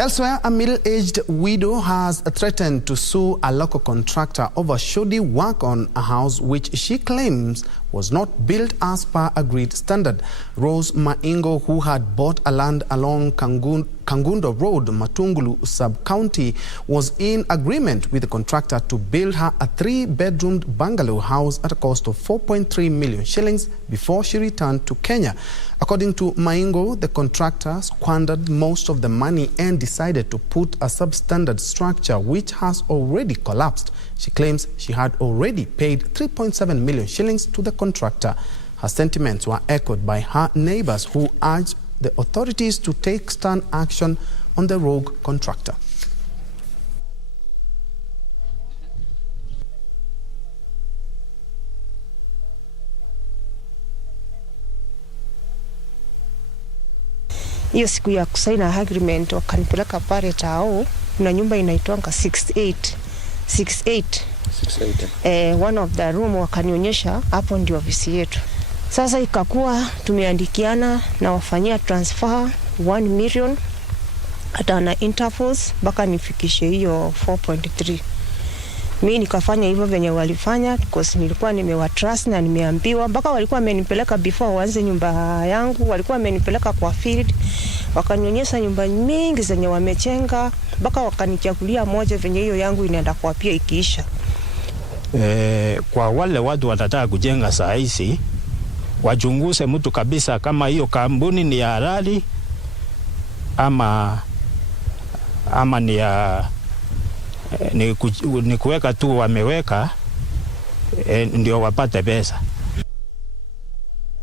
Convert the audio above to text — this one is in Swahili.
Elsewhere, a middle-aged widow has threatened to sue a local contractor over shoddy work on a house which she claims was not built as per agreed standard. Rose Maingo, who had bought a land along Kangundo Road, Matungulu sub-county, was in agreement with the contractor to build her a 3-bedroomed bungalow house at a cost of 4.3 million shillings before she returned to Kenya. According to Maingo, the contractor squandered most of the money and decided to put a substandard structure which has already collapsed. She claims she had already paid 3.7 million shillings to the contractor. Her sentiments were echoed by her neighbors who urged the authorities to take stern action on the rogue contractor. Hiyo siku ya kusaina agreement wakanipeleka pale tao na nyumba inaitwanga 68. One of the room wakanionyesha hapo ndio ofisi yetu. Sasa ikakuwa tumeandikiana na wafanyia transfer 1 million hata na intervals mpaka nifikishe hiyo 4.3. Mimi nikafanya hivyo venye walifanya because nilikuwa nimewatrust na nimeambiwa, mpaka walikuwa wamenipeleka before waanze nyumba yangu, walikuwa wamenipeleka kwa field wakanionyesha nyumba mingi zenye wamechenga mpaka wakanichagulia moja venye hiyo yangu inaenda kwa pia ikiisha. Kwa wale watu watataka kujenga saa hizi wachunguze mtu kabisa kama hiyo kampuni ni ya halali ama ni ya ni kuweka tu wameweka ndio wapate pesa.